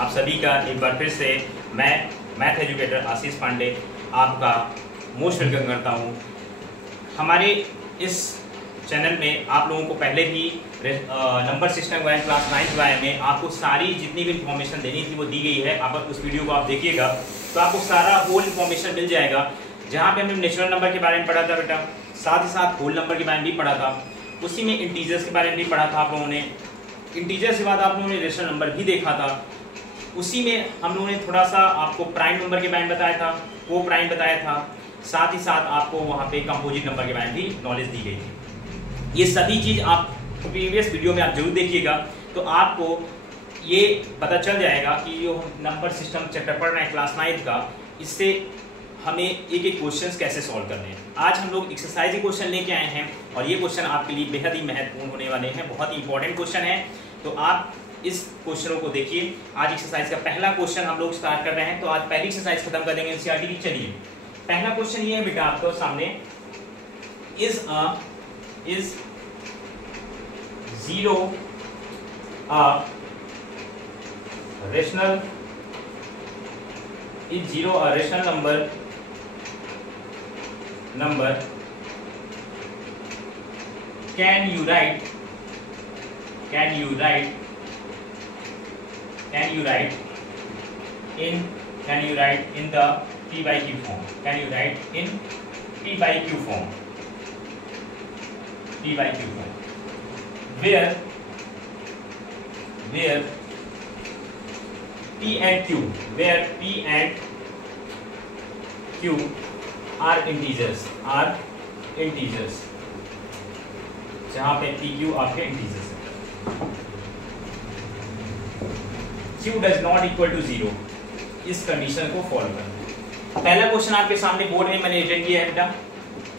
आप सभी का एक बार फिर से मैं मैथ एजुकेटर आशीष पांडे आपका मोस्ट वेलकम करता हूं। हमारे इस चैनल में आप लोगों को पहले ही नंबर सिस्टम के बारे में क्लास 9 के बारे में आपको सारी जितनी भी इंफॉर्मेशन देनी थी वो दी गई है। आप उस वीडियो को आप देखिएगा तो आपको सारा होल इन्फॉर्मेशन मिल जाएगा। जहाँ पे हमने नेचुरल नंबर के बारे में पढ़ा था बेटा, साथ ही साथ होल नंबर के बारे में भी पढ़ा था, उसी में इंटीजर्स के बारे में भी पढ़ा था आप लोगों ने। इंटीजर्स के बाद आप लोगों ने रेशनल नंबर भी देखा था। उसी में हम लोगों ने थोड़ा सा आपको प्राइम नंबर के बारे में बताया था, को प्राइम बताया था, साथ ही साथ आपको वहाँ पे कंपोजिट नंबर के बारे में भी नॉलेज दी गई थी। ये सभी चीज़ आप प्रीवियस वीडियो में आप जरूर देखिएगा तो आपको ये पता चल जाएगा कि जो नंबर सिस्टम चैप्टर पढ़ रहे हैं क्लास 9 का, इससे हमें एक एक क्वेश्चंस कैसे सॉल्व करने हैं। आज हम लोग एक्सरसाइज के क्वेश्चन लेके आए हैं और ये क्वेश्चन आपके लिए बेहद ही महत्वपूर्ण होने वाले हैं, बहुत ही इंपॉर्टेंट क्वेश्चन है। तो आप इस क्वेश्चनों को देखिए। आज एक्सरसाइज का पहला क्वेश्चन हम लोग स्टार्ट कर रहे हैं, तो आज पहली एक्सरसाइज खत्म कर देंगे एनसीईआरटी की। चलिए पहला क्वेश्चन ये है बेटा आपको सामने, is zero a rational number can you write in the p by q form? Can you write in p by q form? Where p and q are integers, जहाँ पे p q आपके integers है। q does not equal to 0, इस condition को follow करना। पहला question आपके सामने बोर्ड में मैंने रिटर्न किया है बेटा।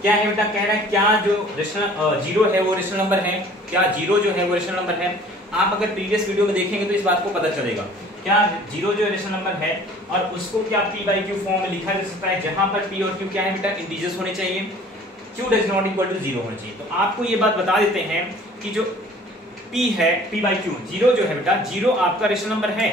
क्या है बेटा, कह रहा है क्या जो रेशनल जीरो है वो रेशनल नंबर है, क्या जीरो जो है वो रेशनल नंबर है। आप अगर प्रीवियस वीडियो में देखेंगे तो इस बात को पता चलेगा क्या जीरो जो रेशनल नंबर है और उसको क्या p by q फॉर्म में लिखा जा सकता है, जहां पर p और q क्या है बेटा, इंटीजर्स होने चाहिए। q does not equal to 0 होना चाहिए। तो आपको ये बात बता देते हैं कि जो p है, p by q, जीरो जो है बेटा, जीरो आपका रेशनल नंबर है।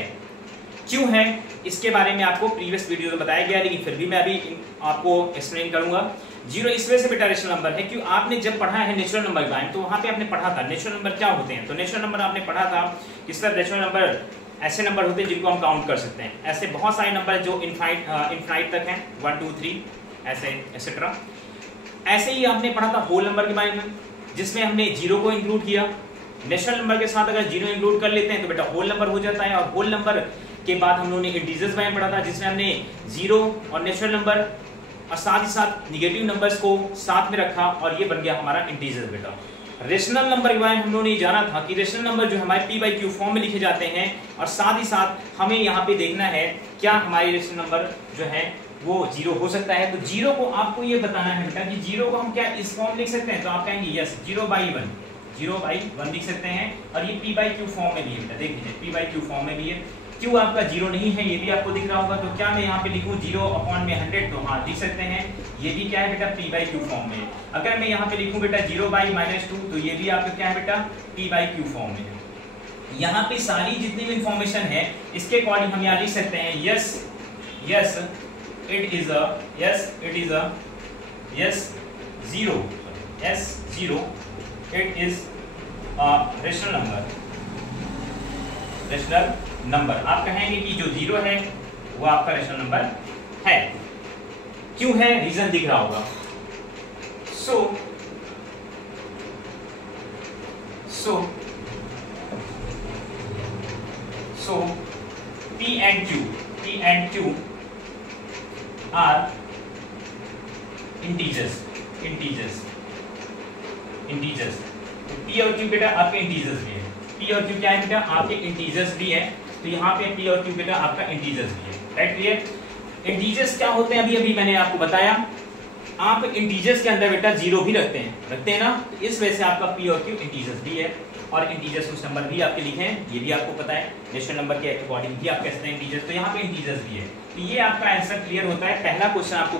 q है, इसके बारे में आपको प्रीवियस वीडियो में बताया गया, लेकिन फिर भी मैं अभी आपको एक्सप्लेन करूंगा। जीरो इस वजह से बेटा रेशनल नंबर है क्यों आपने जब पढ़ा है नेचुरल नंबर के बारे में तो वहां पे आपने पढ़ा था नेचुरल नंबर क्या होते हैं। तो नेचुरल नंबर आपने पढ़ा था किस तरह नेचुरल नंबर ऐसे नंबर होते हैं जिनको हम काउंट कर सकते हैं। ऐसे बहुत सारे नंबर जो इनफाइनाइट तक हैं, 1 2 3 ऐसे एक्सेट्रा। ऐसे ही आपने पढ़ा था होल नंबर के बारे में, जिसमें हमने जीरो को इंक्लूड किया। नेचुरल नंबर के साथ अगर जीरो इंक्लूड कर लेते हैं तो बेटा होल नंबर हो जाता है। और होल नंबर के बाद हम लोगों ने इंटीजर्स बारे में पढ़ा था, जिसमें हमने जीरो और नेचुरल नंबर और साथ ही साथ निगेटिव नंबर्स को साथ में रखा और ये बन गया हमारा इंटीजर बेटा। रेशनल नंबर के बारे में हम लोगों ने जाना था कि रेशनल नंबर जो हमारे p by q फॉर्म में लिखे जाते हैं, और साथ ही साथ हमें यहाँ पे देखना है क्या हमारे रेशनल नंबर जो है वो जीरो हो सकता है। तो जीरो को आपको ये बताना है बेटा कि जीरो को हम क्या इस फॉर्म लिख सकते हैं। तो आप कहेंगे यस, 0/1 लिख सकते हैं। और ये p by q फॉर्म में भी है बेटा, देख लीजिए p by q फॉर्म में भी है। q आपका जीरो नहीं है, ये भी आपको दिख रहा होगा। तो क्या मैं यहाँ पे लिखूँ 0/100? तो हाँ लिख सकते हैं, ये भी क्या है बेटा p by q फॉर्म में। अगर मैं यहाँ पे लिखूँ बेटा 0/-2 तो ये भी आपका क्या है बेटा p by q फॉर्म में है। यहाँ पे सारी जितनी भी इंफॉर्मेशन है इसके अकॉर्डिंग हम यहाँ लिख सकते हैं yes it is zero it is rational number. आप कहेंगे कि जो जीरो है वो आपका रेशनल नंबर है। क्यों है, रीजन दिख रहा होगा। So p and q are integers. p और q बेटा आपके इंटीजर्स भी है। p और q क्या है बेटा, आपके इंटीजर्स भी है। तो यहाँ पे p और q बेटा आपका इंटीजर्स भी है। Right, clear. इंटीजर्स क्या होते हैं अभी मैंने आपको बताया। आप इंटीजर्स के अंदर बेटा जीरो भी रखते हैं ना, तो इस वजह से आपका p और q इंटीजर्स भी है। और इंटीजर्स कुछ नंबर भी आपके लिखे हैं, ये भी आपको पता है, रेशनल नंबर के अकॉर्डिंग भी आप कहते हैं इंटीजर्स। तो यहाँ पे इंटीजर्स भी है। तो ये आपका आंसर क्लियर होता है। पहला क्वेश्चन आपको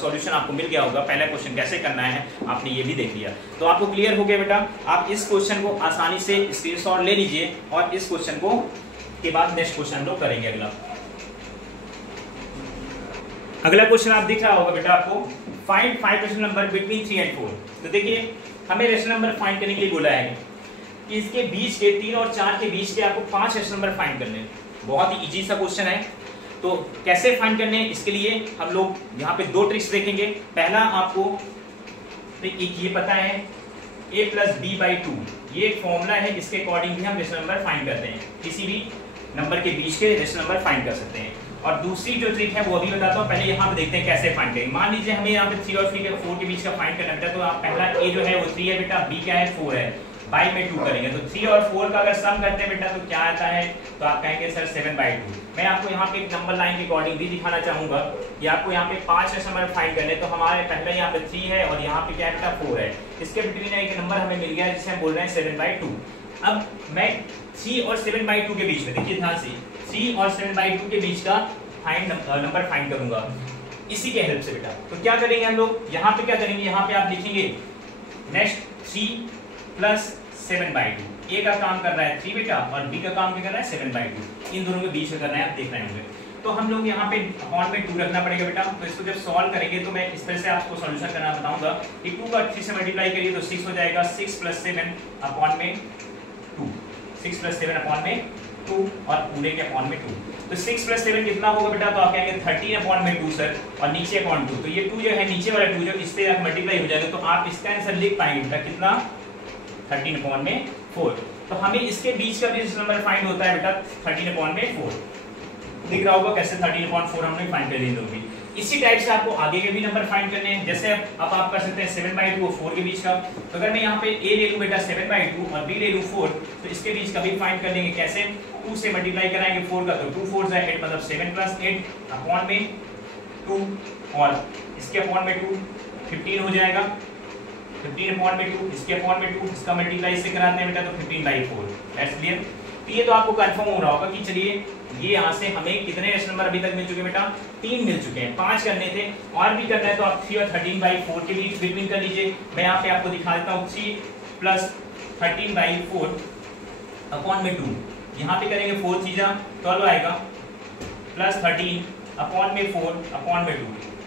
सॉल्यूशन आपको मिल गया होगा। पहला क्वेश्चन कैसे करना है आपने ये भी देख लिया, तो आपको क्लियर हो गया बेटा। आप इस क्वेश्चन को आसानी से स्क्रीनशॉट ले लीजिए और इस क्वेश्चन को के बाद नेक्स्ट क्वेश्चन हम लोग करेंगे। अगला क्वेश्चन आप दिख रहा होगा बेटा आपको, find 5 rational number between 3 and 4। तो देखिए हमें रेशनल नंबर फाइंड करने के लिए बोला है कि इसके बीच के 3 और 4 के बीच के आपको 5 रेशनल नंबर फाइंड करने हैं। बहुत ही इजी सा क्वेश्चन है। तो कैसे फाइंड करने हैं, इसके लिए हम लोग यहाँ पे 2 ट्रिक्स देखेंगे। पहला आपको एक ये पता है a + b/2, ये एक फॉर्मूला है, इसके अकॉर्डिंग भी हम रेशनल नंबर फाइंड करते हैं। किसी भी नंबर के बीच के रेशनल नंबर फाइंड कर सकते हैं। और दूसरी जो ट्रिक है वो अभी बताता हूँ, पहले यहाँ पे देखते हैं कैसे फाइंड करेंगे। मान लीजिए हमें यहाँ पे 3 और 4 के बीच का फाइंड करना बेटा, तो आप पहला a जो है वो 3 है बेटा, b क्या है 4 है, बाई में 2 करेंगे। तो 3 और 4 का अगर सम करते हैं बेटा तो क्या आता है, तो आप कहेंगे सर 7/2। मैं आपको यहाँ पे एक नंबर लाइन के अकॉर्डिंग भी दिखाना चाहूंगा कि आपको यहाँ पे 5 रेशनल नंबर फाइंड करने। तो हमारे पहले यहाँ पे 3 है और यहाँ पे क्या है बेटा 4 है, इसके बिटवीन एक नंबर हमें मिल गया है जिसे हम बोल रहे हैं 7/2। अब मैं 3 और 7/2 के बीच में, देखिए ध्यान से, 3 और 7/2 के बीच का नंबर फाइंड करूंगा इसी के हेल्प से बेटा। तो क्या करेंगे हम लोग, यहाँ पे क्या करेंगे, यहाँ पे आप लिखेंगे नेक्स्ट 3 + 7/2। ए का काम कर रहा है 3 बेटा और बी का काम क्या कर रहा है 7/2। इन दोनों के बीच में करना है, आप देख रहे होंगे। तो हम लोग यहाँ पे अपॉन में 2 रखना पड़ेगा बेटा। तो इसको जब सॉल्व करेंगे तो मैं इस तरह से आपको सॉल्यूशन करना बताऊंगा कि 2 का 3 से मल्टीप्लाई करिए तो 6 हो जाएगा, 6 + 7 अपॉन में 2, 6 + 7 अपॉन में 2 और पूरे के अपॉन में 2। तो 6 + 7 कितना होगा बेटा, तो आप कहेंगे 13 अपॉन में 2 सर, और नीचे अपॉन 2। तो ये 2 जो है नीचे वाला 2 जो इससे आप मल्टीप्लाई हो जाएगा, तो आप इसका आंसर लिख पाएंगे बेटा कितना, 13 अपॉन में 4। तो हमें इसके बीच का भी नंबर फाइंड होता है बेटा 13 अपॉन में 4। दिख रहा होगा कैसे 13 अपॉन 4 हमने फाइंड कर लिए दोगे। इसी टाइप से आपको आगे के भी नंबर फाइंड करने हैं। जैसे अब आप कर सकते हैं 7/2 और 4 के बीच का। तो अगर मैं यहाँ पे a ले लूँ बेटा 7/2 और b ले लूँ 4, तो इसके बीच का भी फाइंड कर लेंगे। कैसे, 2 से मल्टीप्लाई कराएंगे 4 का, तो 2 4 है 8, मतलब 7 + 8 अपॉन में 2 और इसके अपॉन में 2, 15 हो जाएगा। 15 अपॉन में 2, इसके अपॉन में 2, इसका मल्टीप्लाई इससे कराते हैं बेटा तो 15/4। That's clear. तो ये तो आपको कंफर्म हो रहा होगा कि चलिए ये यहाँ से हमें कितने रेशनल नंबर अभी तक मिल चुके हैं बेटा, 3 मिल चुके हैं। 5 करने थे और भी करना है तो आप 3 और 13/4 के बीच बिटवीन कर लीजिए। मैं यहाँ पे आपको दिखा देता हूँ 3 + 13/4 अपॉन में 2। यहाँ पे करेंगे 4 चीज़ा 12 आएगा, प्लस 13 अपॉन में 4 अपॉन में 2।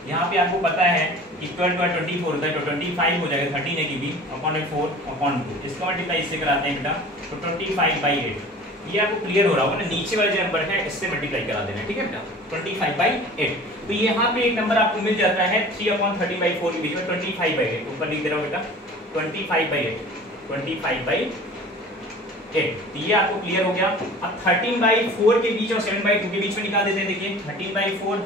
यहाँ पे आपको पता है कि 12 + 24 होता है, तो 25 हो जाएगा, 13 है कि भी अपॉन में 4 अपॉन 2। इसका मल्टीप्लाई इससे कराते हैं बेटा तो 25/8। ये आपको क्लियर हो रहा होगा ना, नीचे वाला जो नंबर है इससे मल्टीप्लाई करा देना है, ठीक है बेटा, 25/8। तो यहाँ पे एक नंबर आपको मिल जाता है 3/13/4 के बीच में 25/8। ऊपर लिख दे रहा हूँ बेटा 25/8। तो ये आपको क्लियर हो गया। अब 13/4 के बीच और 7/2 के बीच में निकाल देते हैं। देखिए 13/4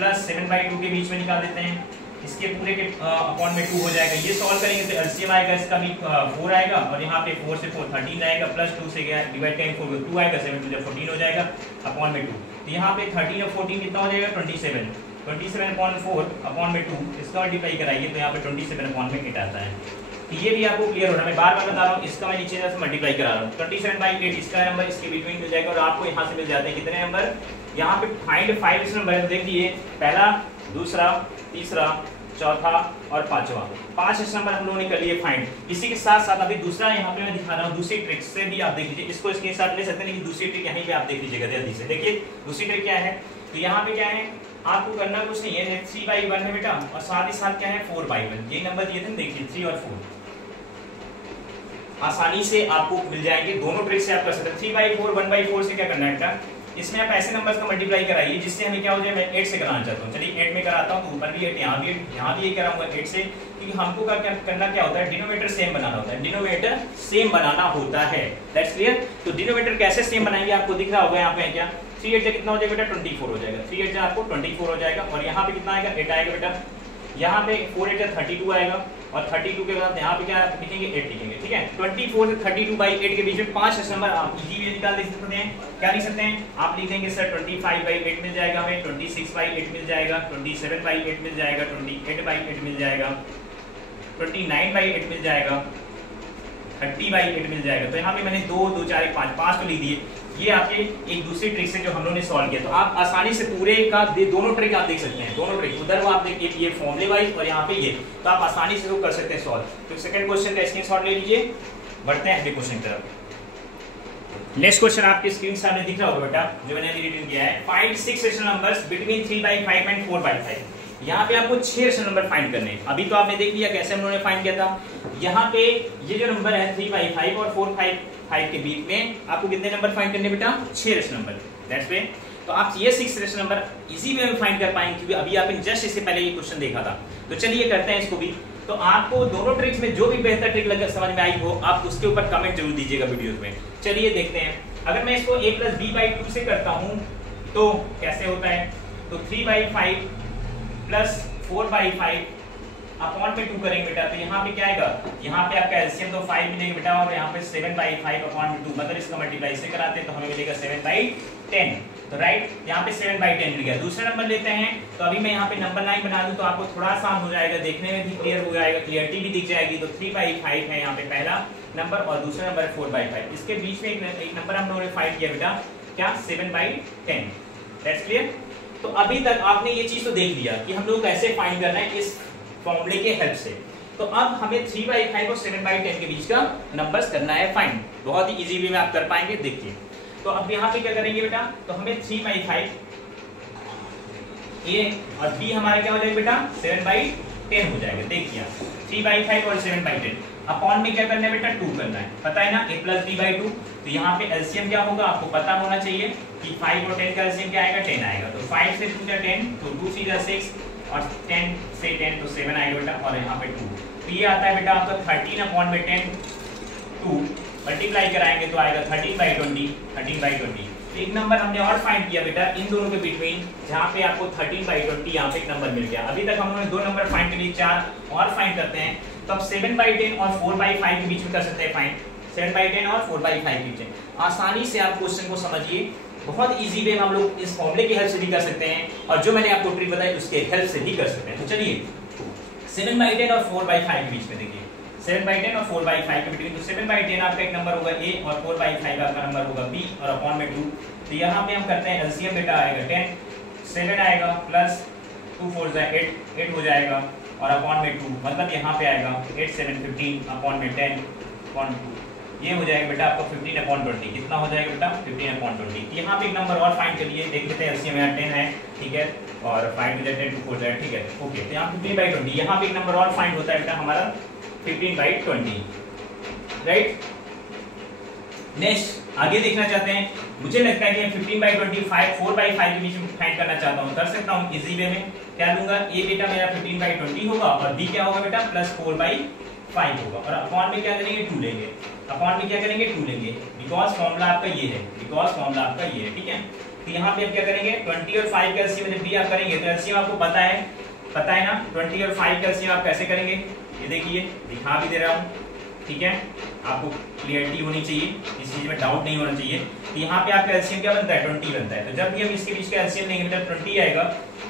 + 7/2 के बीच में निकाल देते हैं। इसके पूरे के अपॉन में 2 हो जाएगा। ये सॉल्व करेंगे तो एलसीएम आएगा, इसका भी 4 आएगा और यहाँ पे 4 से 4 13 आएगा, प्लस 2 से गया डिवाइड करेंगे 4 को 2 आएगा, 7 2 14 हो जाएगा अपॉन में 2। तो यहाँ पे 13 और 14 कितना हो जाएगा 27। 27/4 अपॉन में 2, इसका मल्टीप्लाई कराइए तो यहाँ पे 27/8 आता है। तो ये भी आपको क्लियर हो रहा है। मैं बार बार बता रहा हूँ, इसका मैं नीचे से मल्टीप्लाई करा रहा हूँ। 27/8 इसका नंबर इसके बिटवीन मिल जाएगा और आपको यहाँ से मिल जाते हैं कितने नंबर, यहाँ पे फाइंड 5 नंबर देखिए, पहला, दूसरा, तीसरा, चौथा और पांचवा। 5 नंबर हम लोगों ने कर लिए फाइंड। इसी के साथ साथ अभी दूसरा यहाँ पे मैं दिखा रहा हूँ, दूसरी ट्रिक से भी आप देख लीजिए। इसको इसके साथ ले सकते हैं, लेकिन दूसरी ट्रिक यहीं पे आप देख लीजिएगा जल्दी से। देखिए दूसरी ट्रिक क्या है, तो यहाँ पे क्या है, आपको करना कुछ नहीं है, 3/1 है बेटा और साथ ही साथ क्या है 4/1। ये नंबर दिए थे देखिए 3 और 4, आसानी से आपको मिल जाएंगे। दोनों ट्रिक से आप कर सकते हैं। 3/4 1/4 से क्या करना है बेटा, इसमें आप ऐसे नंबर्स का मल्टीप्लाई कराइए जिससे हमें क्या हो जाए। मैं 8 से कराना चाहता हूँ, चलिए 8 में कराता हूँ, तो ऊपर भी 8, यहाँ भी 8, यहाँ भी ये कराऊंगा 8 से, क्योंकि हमको करना क्या होता है, डिनोमिनेटर सेम बनाना होता है। डिनोमिनेटर सेम बनाना होता है, दैट्स क्लियर। तो डिनोमिनेटर कैसे सेम बनाएंगे आपको दिख रहा होगा यहाँ पे क्या, 3 8 कितना हो जाएगा बेटा 24 हो जाएगा। 3 8 आपको 24 हो जाएगा और यहाँ पे कितना आएगा 8 आएगा बेटा। यहाँ पे 4 8 32 आएगा और 32 के बाद यहाँ पे क्या लिखेंगे 8 लिखेंगे, ठीक है। 24 से 32/8 के बीच में 5 नंबर आप इजी वे निकाल सकते हैं। क्या लिख सकते हैं आप, लिख देंगे सर 25/8 मिल जाएगा हमें, 26/8 मिल जाएगा, 27/8 मिल जाएगा, 28/8 मिल जाएगा, 29/8 मिल जाएगा, 30/8 मिल जाएगा। तो यहाँ पे मैंने 2 2 4 1 5 तो लिख दिए। ये आपके एक दूसरी ट्रिक से जो हम लोगों ने सॉल्व किया, तो आप आसानी से पूरे का दोनों ट्रिक आप देख सकते हैं। दोनों ट्रिक उधर वो आप देखिए, ये फॉर्मूले वाइज और यहाँ पे ये, तो आप आसानी से वो कर सकते हैं सॉल्व। तो सेकंड क्वेश्चन का स्क्रीनशॉट ले लीजिए, बढ़ते हैं अगले क्वेश्चन की तरफ। नेक्स्ट क्वेश्चन आपकी स्क्रीन सामने दिख रहा होगा बेटा, जो मैंने अभी रिटन किया है। Find 6 rational numbers between 3/5 and 4/5। यहाँ पे आपको 6 रेशनल नंबर फाइंड करने हैं। अभी तो आपने देख लिया कैसे हम लोगों ने फाइंड किया था। यहाँ पे ये जो नंबर है 3/5 और 4/5 के बीच में आपको कितने नंबर फाइंड करने बेटा? 6 रेशनल नंबर। दैट्स वे तो आप ये 6 रेशनल नंबर इजी वे में फाइंड कर पाएंगे, क्योंकि अभी आपने जस्ट इससे पहले ये क्वेश्चन देखा था। तो चलिए करते हैं इसको भी। तो आपको दोनों ट्रिक्स में जो भी बेहतर ट्रिक लगे समझ में आई हो, आप उसके ऊपर कमेंट जरूर दीजिएगा वीडियोस में। चलिए देखते हैं। अगर मैं इसको a + b/2 से करता हूं तो कैसे होता है? तो 3/5 + 4/5 अपॉन में 2 करेंगे बेटा, तो यहाँ पे क्या आएगा? यहाँ पे आपका एलसीएम तो 5 मिलेगा बेटा, और यहाँ पे 7/5 अपॉन में 2, मतलब इसका मल्टीप्लाई से कराते हैं तो हमें मिलेगा 7/10। तो राइट, यहाँ पे 7/10 मिल गया। दूसरा नंबर लेते हैं, तो अभी मैं यहाँ पे नंबर लाइन बना दूं तो आपको थोड़ा आसान हो जाएगा, देखने में भी क्लियर हो जाएगा, क्लियरिटी भी दिख जाएगी। तो 3/5 है यहाँ पे पहला नंबर, और दूसरा नंबर है 4/5। इसके बीच में एक नंबर हम लोगों ने फाइंड किया बेटा, क्या? 7/10। That's clear. तो अभी तक आपने ये चीज तो देख लिया कि हम लोग कैसे फाइंड करना है इस फॉर्मूले के हेल्प से। तो अब हमें 3/5 और 7/10 के बीच का नंबर्स करना है फाइंड। बहुत ही इजी वे में आप कर पाएंगे, देखिए। तो अब यहाँ पे क्या करेंगे बेटा? तो हमें 3/5 ए और बी हमारा क्या हो जाएगा बेटा? 7/10 हो जाएगा। देखिए 3/5 और 7/10 अपॉन में क्या करना है बेटा? 2 करना है, पता है ना, a + b/2। तो यहाँ पे एलसीएम क्या होगा आपको पता होना चाहिए कि 5 और 10 का एलसीएम क्या आएगा? 10 आएगा। तो 5 से 2 = 10, तो 2 × 3 = 6, और 10 से 10 तो 7 आएगा बेटा, और यहाँ पे 2। तो ये आता है बेटा आपका 13/10, 2 मल्टीप्लाई कराएंगे तो आएगा 13/20, 13/20। एक नंबर हमने और फाइंड किया बेटा इन दोनों के बिटवीन, जहाँ पे आपको 13/20 यहाँ पे एक नंबर मिल गया। अभी तक हम लोगों ने 2 नंबर फाइंड कर लिए, 4 और फाइंड करते हैं। तो अब 7/10 और 4/5 के बीच में कर सकते हैं फाइंड। 7/10 और 4/5 के बीच में आसानी से आप क्वेश्चन को समझिए, बहुत इजी वे में हम लोग इस फॉर्मूले की हेल्प से भी कर सकते हैं, और जो मैंने आपको ट्रिक बताई उसके हेल्प से भी कर सकते हैं। तो चलिए 7/10 और 4/5 के बीच में देखिए, 7/10 और 4/5 के बीच में। तो 7/10 आपका एक नंबर होगा a, और 4/5 आपका नंबर होगा b, और अपॉन में 2। तो यहाँ पे हम करते हैं एलसीएम बेटा आएगा 10, 7 आएगा प्लस 2 4 8, 8 हो जाएगा, और अपॉन में 2, मतलब यहाँ पे आएगा 8 7 15 अपॉन में 10 अपॉन 2। ये हो जाएगा बेटा आपका 15/20। कितना हो जाएगा बेटा? 15/20। यहाँ पे एक नंबर और फाइंड करिए, देख लेते हैं। एलसीएम यहाँ 10 है, ठीक है, और 5 × 10 2 4 जाए, ठीक है, ओके। तो यहाँ 15/20, यहाँ पे एक नंबर और फाइंड होता है बेटा हमारा 15/20, राइट। नेक्स्ट आगे देखना चाहते हैं, मुझे लगता है कि 15/25 4/5 के बीच में फाइंड करना चाहता हूँ, कर सकता हूँ इजी वे में। क्या लूंगा? ए बेटा मेरा 15/20 होगा, और बी क्या होगा बेटा? +4/5 होगा, और अपॉन में क्या करेंगे? 2 लेंगे। अपॉन में क्या करेंगे? 2 लेंगे, बिकॉज फॉर्मूला आपका ये है, बिकॉज फॉर्मूला आपका ये है, ठीक है। तो यहाँ पे अब क्या करेंगे? 20 और 5 का एलसीएम जब भी आप करेंगे तो एलसीएम आपको पता है ना, 20 और 5 का एलसीएम आप कैसे करेंगे? ये देखिए, दिखा भी दे रहा हूँ, ठीक है, आपको क्लियरिटी होनी चाहिए, इस चीज में डाउट नहीं होना चाहिए। तो यहाँ पे आपका एलसीएम क्या बनता है? 20 बनता है। तो जब भी हम इसके बीच का एलसीएम लेंगे बेटा 20 आएगा,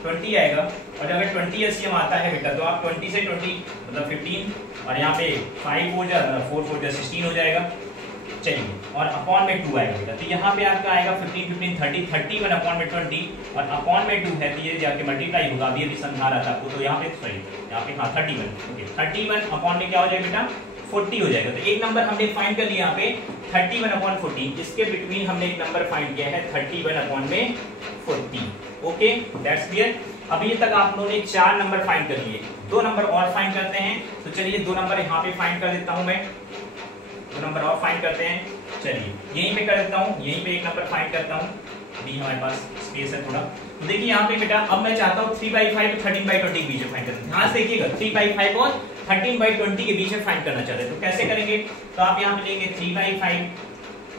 20 आएगा, और अगर 20 एलसीएम आता है बेटा तो आप 20 से 20 मतलब 15, और यहाँ पे 5 हो जाएगा, 4 4 जा 16 हो जाएगा। चलिए, और अपॉन में 2 आएगा बेटा, तो यहाँ पे आपका आएगा 15 15 30, 31 अपॉन में 20, और अपॉन में 2 है, तो ये जाके मल्टीप्लाई होगा। अभी समझा रहा था आपको, तो यहाँ पे सॉरी, यहाँ पे हाँ 31, ओके, 31 अपॉन में क्या हो जाएगा बेटा? 40 हो जाएगा। तो एक नंबर हमने फाइंड कर लिया यहाँ पे 31/40, इसके बिटवीन हमने एक नंबर फाइंड किया है 31/40। Okay, that's clear. अभी तक आप लोगों ने 4 नंबर फाइंड कर लिए, 2 नंबर और फाइंड करते हैं। तो चलिए 2 नंबर यहाँ पे फाइंड कर देता हूँ मैं, 2 नंबर और फाइंड करते हैं। चलिए यहीं पे कर देता हूँ, यहीं पे एक नंबर फाइंड करता हूँ, अभी हमारे पास स्पेस है थोड़ा। तो देखिए यहाँ पे बेटा, अब मैं चाहता हूँ 3/5 और 13/20 के बीच में फाइंड करते हैं। ध्यान से देखिएगा, 3/5 और 13/20 के बीच में फाइंड करना चाहते हैं। तो कैसे करेंगे? तो आप यहाँ पे लेंगे 3/5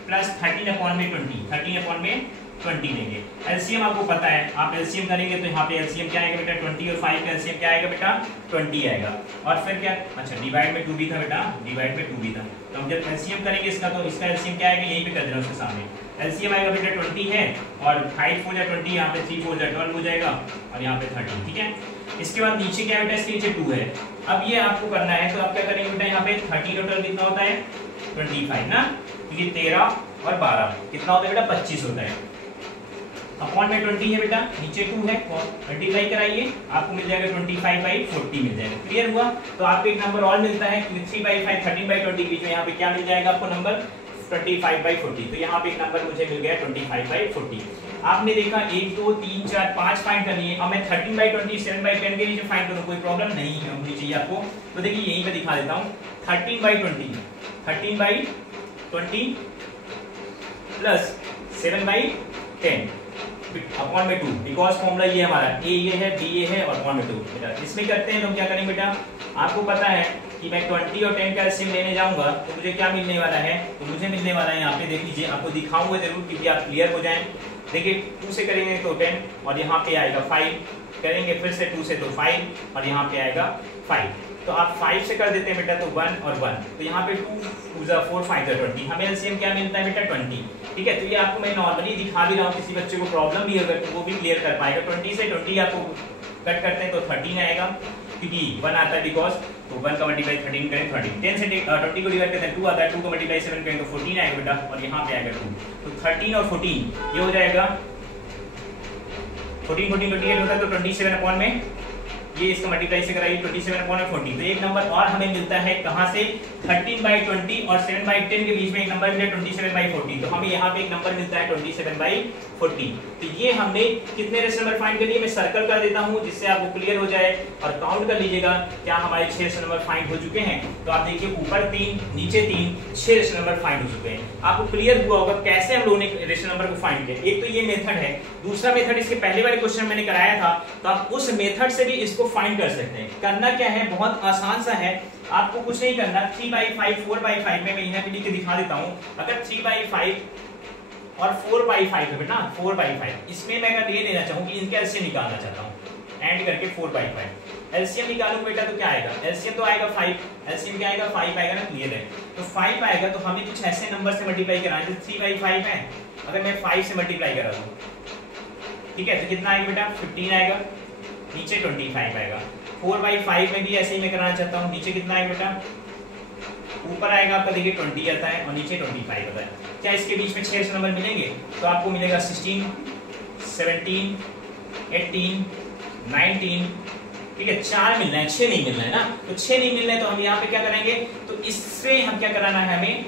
+ 13/20, 13/20 लेंगे। एलसीएम आपको पता है, आप एलसीएम करेंगे तो यहाँ पे एलसीएम क्या आएगा बेटा? 20 और 5 का एलसीएम क्या आएगा बेटा? 20 आएगा। और फिर क्या? अच्छा, डिवाइड में 2 भी था बेटा, डिवाइड में 2 भी था। तो हम जब एलसीएम करेंगे इसका, तो इसका एलसीएम क्या आएगा? यहीं पे कर देना उसके सामने। एलसीएम आएगा बेटा 20 है, और 5 4 जा 20, यहाँ पे 3 4 जा 12 हो जाएगा, और यहाँ पे 30, ठीक है। इसके बाद नीचे क्या बेटा? इसके नीचे 2 है। अब ये आपको करना है, तो आप क्या करेंगे बेटा? यहाँ पे 30 टोटल कितना होता है? 25 ना, क्योंकि 13 और 12 कितना होता है बेटा? 25 होता है। अपॉन में 20 है बेटा, नीचे 2 है, मल्टीप्लाई कराइए, आपको मिल जाएगा 25/40 मिल जाएगा। क्लियर हुआ? तो आपको एक नंबर और मिलता है, 3/5 13/20 के बीच में यहाँ पे क्या मिल जाएगा आपको नंबर? 25/40। तो यहाँ पे एक नंबर मुझे मिल गया 25/40। आपने देखा 1 2 3 4 5 फाइंड करनी है। अब मैं 13/20 7/10 के नीचे फाइंड करूँ, कोई प्रॉब्लम नहीं होनी चाहिए आपको। तो देखिए यहीं पे दिखा देता हूँ 13/20 प्लस 7/10 अपॉन में 2, बिकॉज फॉर्मूला ये हमारा ए ये है, बी ये है और अपॉन में 2। बेटा इसमें करते हैं तो क्या करेंगे बेटा, आपको पता है कि मैं 20 और 10 का एलसीएम लेने जाऊंगा तो मुझे क्या मिलने वाला है, तो मुझे मिलने वाला है यहाँ पे देख लीजिए, आपको दिखाऊंगा जरूर क्योंकि आप क्लियर हो जाएं। देखिए 2 से करेंगे तो 10 और यहाँ पे आएगा 5, करेंगे फिर से 2 से तो 5 और यहाँ पे आएगा 5। तो आप 5 से कर देते हैं बेटा तो 1 और 1, तो यहाँ पे 2 2 4 5 20। हमें एलसीएम क्या मिलता है बेटा 20। ठीक है, तो ये आपको मैं नॉर्मली दिखा भी रहा हूँ, किसी बच्चे को प्रॉब्लम भी अगर तो वो भी क्लियर कर पाएगा। 20 से 20 आपको कट करते हैं तो 13 आएगा क्योंकि 1 आता है बिकॉज, तो 1 का मल्टीप्लाई 13 करें 30। 10 से 20 को डिवाइड करते हैं 2 आता है, 2 का मल्टीप्लाई 7 करें तो 14 आएगा बेटा और यहाँ पे आएगा 2। तो 13 और 14 ये हो जाएगा 14 14 28 होता है तो 27 अपॉन में ये इसका मल्टीप्लाई से कराइए 27 अपॉन में 40। तो एक नंबर और हमें मिलता है कहां से, 13/20 और 7/10 के बीच में एक नंबर मिला 27/40। तो हमें यहाँ पे एक नंबर मिलता है 27/40। तो ये हमने कितने रेशनल नंबर फाइंड कर लिए, मैं सर्कल कर देता हूँ जिससे आपको क्लियर हो जाए और काउंट कर लीजिएगा क्या हमारे 6 रेशनल नंबर फाइंड हो चुके हैं। तो आप देखिए ऊपर 3 नीचे 3, 6 रेशनल नंबर फाइंड हो चुके हैं। आपको क्लियर हुआ होगा कैसे हम लोगों ने रेशनल नंबर को फाइंड किया। एक तो ये मेथड है, दूसरा मेथड इसके पहले वाले क्वेश्चन मैंने कराया था, तो आप उस मेथड से भी इसको फाइंड कर सकते हैं। करना क्या है, बहुत आसान सा है, आपको कुछ नहीं करना। 3/5 4/5 में मैं यहाँ पे लिख के दिखा देता हूँ। अगर 3/5 और 4/5 है बेटा 4/5, इसमें मैं अगर ये लेना चाहूँ कि इनके एलसीएम निकालना चाहता हूँ एंड करके 4/5 एलसीएम निकालूं बेटा तो क्या आएगा, एलसीएम तो आएगा 5, एलसीएम क्या आएगा 5 आएगा ना, क्लियर है। तो 5 आएगा तो हमें कुछ ऐसे नंबर से मल्टीप्लाई कराना है। 3/5 है, अगर मैं 5 से मल्टीप्लाई करा दूं ठीक है तो कितना आएगा बेटा 15 आएगा, नीचे 25 आएगा। 4/5 में भी ऐसे ही मैं कराना चाहता हूँ, नीचे कितना आएगा बेटा, ऊपर आएगा आपका देखिए 20 आता है और नीचे 25 आता है। क्या इसके बीच में 6 नंबर मिलेंगे, तो आपको मिलेगा 16 17 18 19, ठीक है 4 मिलना है, 6 नहीं मिलना है ना, तो 6 नहीं मिलना है तो हम यहाँ पे क्या करेंगे, तो इससे हम क्या कराना है, हमें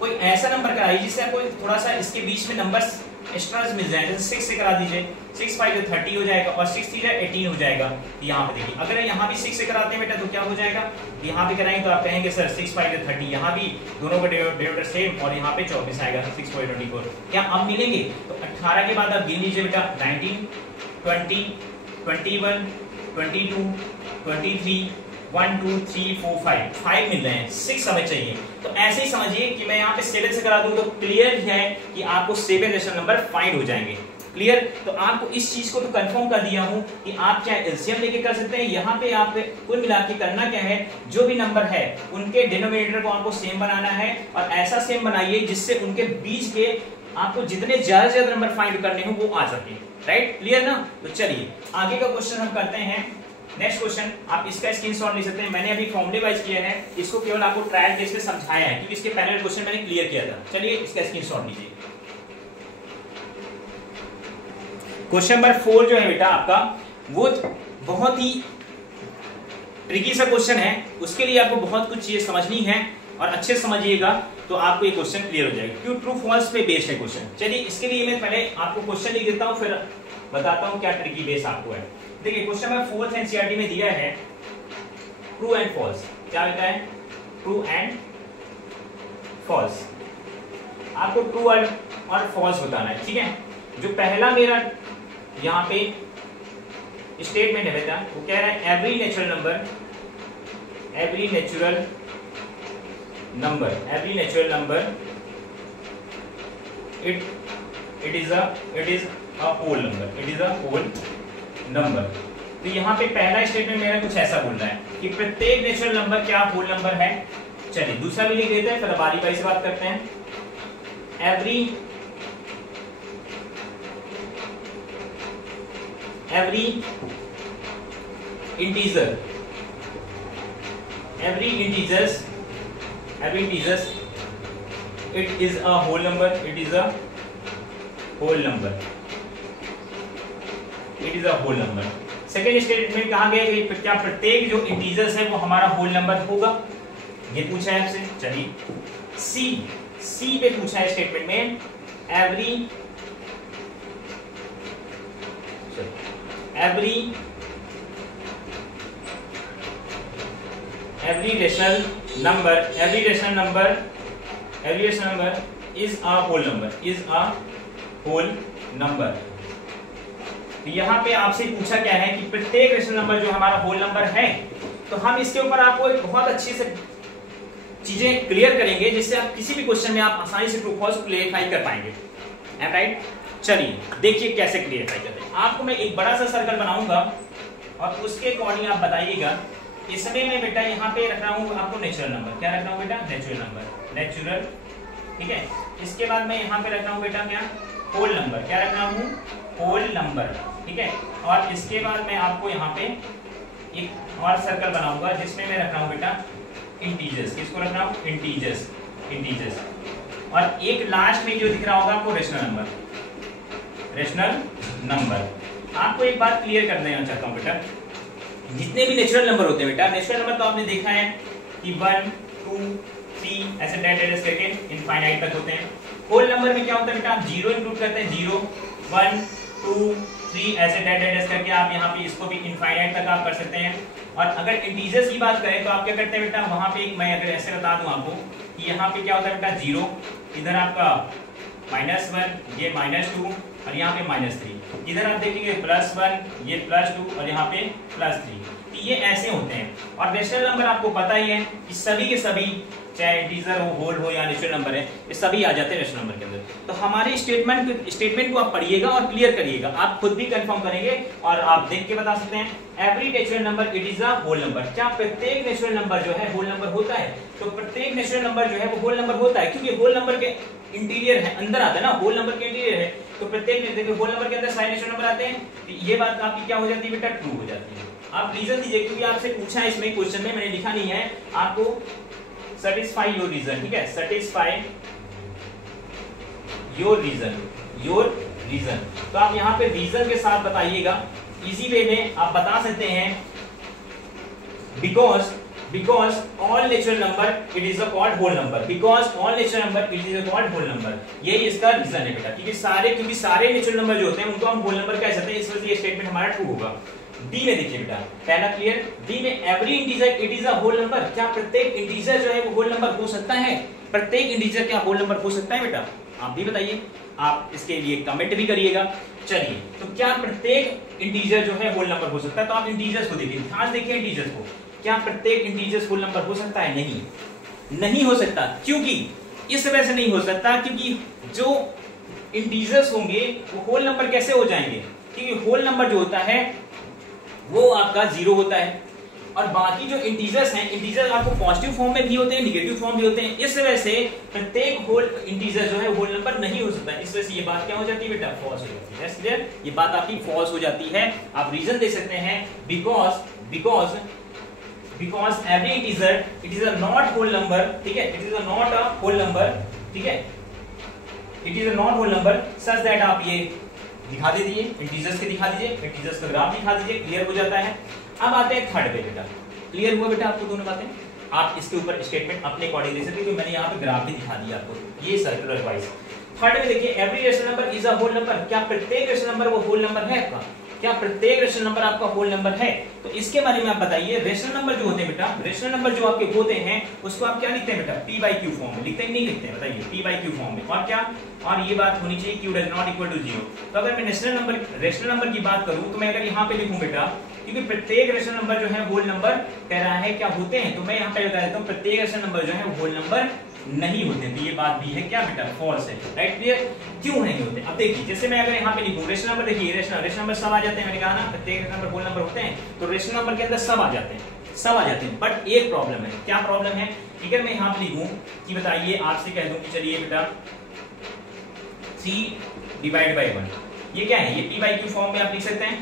कोई ऐसा नंबर कराइए जिससे आपको थोड़ा सा इसके बीच में नंबर्स एक्स्ट्रा मिल जाए। जैसे 6 से करा दीजिए, 6 5 तो 30 हो जाएगा और 6 3 18 हो जाएगा। यहाँ पे देखिए अगर यहाँ भी 6 से कराते हैं बेटा तो क्या हो जाएगा, यहाँ पे कराएंगे तो आप कहेंगे सर 6 5 तो 30, यहाँ भी दोनों का डिनोमिनेटर सेम और यहाँ पे 24 आएगा 6 4 24। क्या अब मिलेंगे, तो 18 के बाद आप गिन लीजिए बेटा 19 20 21 22 23 1 2 3 4 5 मिल रहे हैं, 6 हमें चाहिए। तो ऐसे ही समझिए कि मैं यहाँ पे 7 से करा दूं तो क्लियर है कि आपको 7 रेशनल नंबर फाइंड हो जाएंगे। क्लियर, तो आपको इस चीज को तो कंफर्म कर दिया हूं कि आप चाहे एलसीएम लेके कर सकते हैं। यहाँ पे आप कुल मिला के करना क्या है, जो भी नंबर है उनके डिनोमिनेटर को आपको सेम बनाना है और ऐसा सेम बनाइए जिससे उनके बीच के आपको जितने ज्यादा से ज्यादा नंबर फाइंड करने हो वो आ सके। राइट, क्लियर ना। तो चलिए आगे का क्वेश्चन हम करते हैं। नेक्स्ट क्वेश्चन, आप इसका स्क्रीनशॉट ले सकते हैं। मैंने अभी फॉर्मूले वाइज किया है, इसको केवल आपको ट्रायल केस में समझाया है क्योंकि इसके पहले क्वेश्चन मैंने क्लियर किया था। चलिए इसका स्क्रीनशॉट लीजिए। क्वेश्चन नंबर 4 जो है बेटा आपका, वो बहुत ही ट्रिकी सा क्वेश्चन है, उसके लिए आपको बहुत कुछ चीजें समझनी है और अच्छे से समझिएगा तो आपको ये क्वेश्चन क्लियर हो जाएगा क्यों ट्रू फॉल्स पे बेस्ड है क्वेश्चन। चलिए इसके लिए मैं पहले आपको क्वेश्चन लिख देता हूं फिर बताता हूं क्या ट्रिकी बेस आपको है। देखिए क्वेश्चन नंबर 4 एनसीईआरटी में दिया है ट्रू एंड फॉल्स। क्या होता है, ट्रू एंड फॉल्स। आपको ट्रू और फॉल्स बताना है, ठीक है। जो पहला मेरा यहाँ पे स्टेटमेंट है बेटा, वो कह रहा है every natural number it is a whole number। तो यहाँ पे पहला स्टेटमेंट मेरा कुछ ऐसा बोल रहा है कि प्रत्येक नेचुरल नंबर क्या होल नंबर है। चलिए दूसरा भी लिख देते हैं, फिर बारी बारी से बात करते हैं। Every integers it is a whole number, second statement कहा गया कि क्या प्रत्येक जो इंटीजर्स है वो हमारा होल नंबर होगा, ये पूछा है आपसे। चलिए सी सी पे पूछा है स्टेटमेंट में every rational number is a whole number. तो यहाँ पे आपसे पूछा क्या है कि प्रत्येक रेशनल नंबर जो हमारा होल नंबर है, तो हम इसके ऊपर आपको एक बहुत अच्छी से चीजें क्लियर करेंगे जिससे आप किसी भी क्वेश्चन में आप आसानी से ट्रू फॉल्स क्लियरिफाई कर पाएंगे। राइट, चलिए देखिए कैसे क्लियरिफाई करते हैं। आपको मैं एक बड़ा सा सर्कल बनाऊंगा और उसके अकॉर्डिंग आप बताइएगा। इसमें मैं बेटा यहाँ पे रख रहा हूँ आपको नेचुरल नंबर। क्या रख रहा हूँ बेटा? नेचुरल। ठीक है, इसके बाद मैं यहाँ पे रख रहा हूँ बेटा क्या? Whole number. क्या रख रहा हूँ? Whole number. ठीक है, और इसके बाद मैं आपको यहाँ पे एक और सर्कल बनाऊंगा जिसमें मैं रख रहा हूँ बेटा इंटीजर्स। किसको रख रहा हूँ? इंटीजर्स। और एक लास्ट में जो दिख रहा होगा आपको रेशनल नंबर। आपको एक बात क्लियर कर देना चाहता हूँ बेटा, जितने भी नेचुरल नंबर होते हैं बेटा, नेचुरल नंबर तो आपने देखा है कि 1 2 3 ऐसे डेड करके इनफाइनाइट तक होते हैं। होल नंबर में क्या होता है बेटा? आप 0 इंक्लूड करते हैं, 0 1 2 3 ऐसे डेड करके आप यहाँ पे इसको भी इनफाइनाइट तक आप कर सकते हैं। और अगर इंटीजर्स की बात करें तो आप क्या करते हैं बेटा? वहां पे मैं अगर ऐसे बता दूं आपको कि यहाँ पे क्या होता है बेटा? 0, इधर आपका -1, ये -2 और यहाँ पे -3। इधर आप देखेंगे +1, ये +2 और यहाँ पे +3। ये ऐसे होते हैं। और रेशनल नंबर आपको पता ही है कि सभी के सभी, चाहे इंटीजर हो, होल हो या नेचुरल नंबर है, ये सभी आ जाते हैं रेशनल नंबर के अंदर। तो हमारे स्टेटमेंट को आप पढ़िएगा और क्लियर करिएगा। आप खुद भी कंफर्म करेंगे और आप देख के बता सकते हैं every natural number it is a whole number. क्या प्रत्येक नेचुरल नंबर जो है होल नंबर होता है? तो प्रत्येक नेचुरल नंबर जो है वो होल नंबर होता है, क्योंकि होल नंबर के इंटीरियर है, अंदर आता है ना, होल नंबर के इंटीरियर है। तो प्रत्येक देखिए होल नंबर के अंदर सारे नेचुरल नंबर आते हैं। तो ये बात आपकी क्या हो जाती है बेटा? ट्रू हो जाती है। आप रीजन दीजिए, क्योंकि आपसे पूछा है इसमें क्वेश्चन में, मैंने लिखा नहीं है आपको। Satisfy your reason. ठीक है, सेटिस्फाई योर रीजन। तो आप यहाँ पे रीजन के साथ बताइएगा। इजी वे में आप बता सकते हैं because all natural number it is a called whole number। because all natural number it is a called whole number। यही इसका रीजन है बेटा, क्योंकि सारे नेचुरल नंबर जो होते हैं उनको हम होल नंबर कह सकते हैं। इस वजह से ये स्टेटमेंट हमारा ट्रू होगा। डी में देखिए बेटा, पहला क्लियर। डी में every integer it is a whole number. क्या प्रत्येक इंटीजर जो है वो होल नंबर हो सकता है? प्रत्येक इंटीजर क्या होल नंबर हो सकता है बेटा? आप भी बताइए, आप इसके लिए कमेंट भी करिएगा। चलिए, तो क्या प्रत्येक इंटीजर जो है होल नंबर हो सकता है? तो आप इंटीजर्स को देखिए, ध्यान देखिए इंटीजर्स को। क्या प्रत्येक इंटीजर्स होल नंबर हो सकता है? नहीं हो सकता। क्योंकि इस वजह से नहीं हो सकता क्योंकि जो इंटीजर्स होंगे वो होल नंबर कैसे हो जाएंगे? क्योंकि होल नंबर जो होता है वो आपका 0 होता है, और बाकी जो इंटीजर्स हैं, इंटीजर आपको पॉजिटिव फॉर्म में भी होते हैं, नेगेटिव फॉर्म भी होते हैं। इस वजह से प्रत्येक होल इंटीजर जो है होल नंबर नहीं हो सकता। इस वजह से ये बात क्या हो जाती है बेटा? फॉल्स हो जाती है। क्लियर? ये बात आपकी फॉल्स हो जाती है। आप रीजन दे सकते हैं because every integer it is a not whole number। ठीक है, it is a not a whole number। ठीक है, it is a not whole number such that आप ये दिखा दीजिए, इंटीजर्स के दिखा दीजिए, इंटीजर्स का ग्राफ दिखा दीजिए। क्लियर हो जाता है। अब आते हैं थर्ड पे बेटा। क्लियर हुआ बेटा आपको दोनों बातें? आप इसके ऊपर स्टेटमेंट अपने अकॉर्डिंग दे सकते हैं, क्योंकि मैंने यहाँ पे ग्राफ भी दिखा दिया आपको, ये सर्कुलर वाइज। थर्ड में देखिए every rational number is a whole number. क्या प्रत्येक रेशनल नंबर वो होल नंबर है आपका? क्या प्रत्येक रेशनल नंबर आपका होल नंबर है? तो इसके बारे में आप बताइए। रेशनल नंबर जो होते हैं बेटा, रेशनल नंबर जो आपके होते हैं उसको आप क्या लिखते हैं बेटा? p/q फॉर्म में लिखते हैं, नहीं लिखते हैं? बताइए, p/q फॉर्म में। और क्या? और ये बात होनी चाहिए q does not equal to 0। तो अगर मैं रेशनल नंबर की बात करूं तो मैं अगर यहाँ पे लिखूं बेटा, क्योंकि प्रत्येक रेशनल नंबर जो है होल नंबर कह रहा है क्या होते हैं, तो मैं यहाँ पे बता देता हूँ प्रत्येक रेशनल नंबर जो है होल नंबर नहीं होते। तो ये बात भी है क्या बेटा? फॉल्स है। Right, clear? क्यों नहीं होते? अब देखिए, जैसे मैं अगर यहाँ पे लिखूं रेशनल नंबर, देखिए रेशनल नंबर सब आ जाते हैं। मैंने कहा ना प्रत्येक नंबर होल नंबर होते हैं, तो रेशनल नंबर के अंदर सब आ जाते हैं। बट एक प्रॉब्लम है। क्या प्रॉब्लम है? अगर मैं यहाँ पे लिखूं कि बताइए, आपसे कह दूं कि चलिए बेटा 3/1, ये क्या है? ये p/q फॉर्म में आप लिख सकते हैं।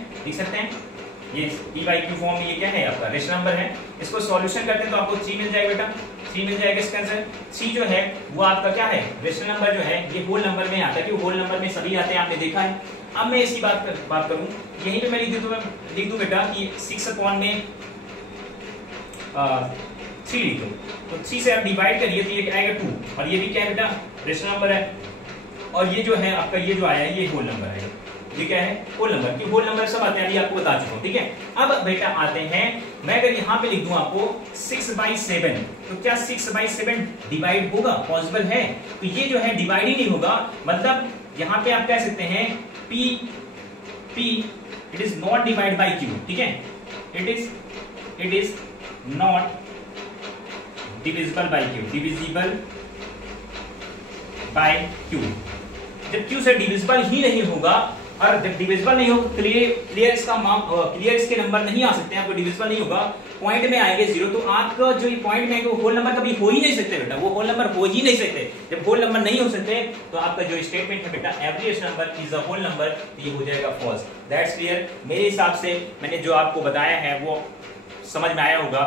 ये p/q फॉर्म में ये क्या है? आपका रेशनल नंबर है। इसको सॉल्यूशन करते हैं तो आपको 3 मिल जाएगा बेटा। 3 मिल जाएगा इसका आंसर। 3 जो है वो आपका क्या है? रेशनल नंबर जो है ये होल नंबर में आता है, क्योंकि होल नंबर में सभी आते हैं, आपने देखा है। अब मैं इसी बात करूं, यहीं पे मैं लिख दूं बेटा कि 6/3 लिख दूं। तो 3 से आप डिवाइड करिए तो ये आएगा 2, और ये भी क्या है बेटा? रेशनल नंबर है, और ये जो है आपका ये जो आया है ये होल नंबर है। ये क्या है? Whole number. कि होल नंबर सब आते हैं, अभी आपको बता चुका हूं, ठीक है। अब बेटा आते हैं, मैं अगर यहाँ पे लिख दूं आपको 6/7, तो क्या 6/7 डिवाइड होगा? पॉसिबल है? तो ये जो है डिवाइड ही नहीं होगा, मतलब यहाँ पे आप कह सकते हैं P it is not divide by Q, ठीक है। It is not divisible by Q, divisible by Q। जब Q से डिविजिबल ही नहीं होगा, और जब डिविजिबल नहीं होगा, क्लियर इसके नंबर नहीं आ सकते हैं, आपको डिविजिबल नहीं होगा, पॉइंट में आएंगे 0, तो आपका जो ये पॉइंट में आएंगे वो होल नंबर कभी हो ही नहीं सकते बेटा, वो होल नंबर हो ही नहीं सकते। जब होल नंबर नहीं हो सकते तो आपका जो स्टेटमेंट है बेटा every rational number is a whole number, ये हो जाएगा फॉल्स। That's clear. मेरे हिसाब से मैंने जो आपको बताया है वो समझ में आया होगा,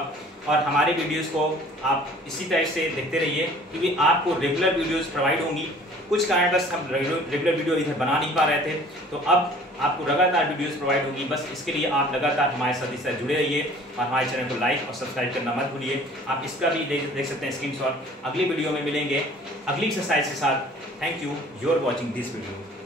और हमारे वीडियोस को आप इसी तरह से देखते रहिए, क्योंकि आपको रेगुलर वीडियोस प्रोवाइड होंगी। कुछ कारणवश हम रेगुलर वीडियो इधर बना नहीं पा रहे थे, तो अब आपको लगातार वीडियोस प्रोवाइड होगी। बस इसके लिए आप लगातार हमारे साथ इस तरह जुड़े रहिए, और हमारे चैनल को लाइक और सब्सक्राइब करना मत भूलिए। आप इसका भी देख सकते हैं स्क्रीनशॉट। अगली वीडियो में मिलेंगे अगली एक्सरसाइज के साथ। Thank you, you are watching this video.